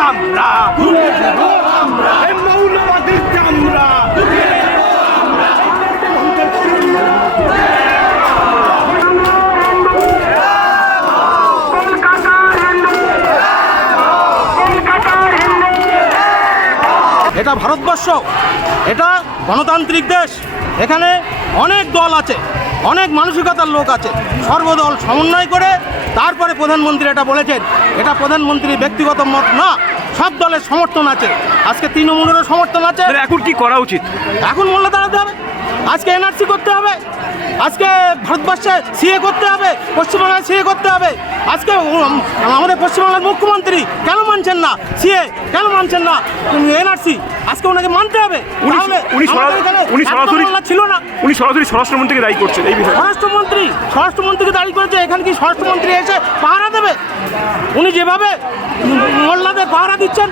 চামড়া। চামড়া। এটা ভারতবর্ষ। এটা গণতান্ত্রিক দেশ। এখানে অনেক দল আছে অনেক মানসিকতার লোক আছে। সর্বদল সমন্বয় করে তারপরে প্রধানমন্ত্রী এটা বলেছেন। এটা প্রধানমন্ত্রী ব্যক্তিগত মত না। সব দলের সমর্থন আছে। আজকে তৃণমূলেরও সমর্থন আছে। এখন কি করা উচিত? এখন মূল্য দাঁড়াতে হবে। আজকে এনআরসি করতে হবে। আজকে ভারতবর্ষে সিএ করতে হবে পশ্চিমবাংলায় সিএ করতে হবে। আজকে আমাদের পশ্চিমবাংলার মুখ্যমন্ত্রী কেন মানছেন না? সিএ কেন মানছেন না? এনআরসি আজকে ওনাকে মানতে হবে। উনি সরাসরি ছিল না। উনি সরাসরি স্বরাষ্ট্রমন্ত্রীকে দায়ী করছেন এই বিষয়ে। স্বরাষ্ট্রমন্ত্রী স্বরাষ্ট্রমন্ত্রীকে দায়ী করেছে এখানে কি স্বরাষ্ট্রমন্ত্রী এসে পাহারা দেবে? উনি যেভাবে মোল্লাদের পাহারা দিচ্ছেন।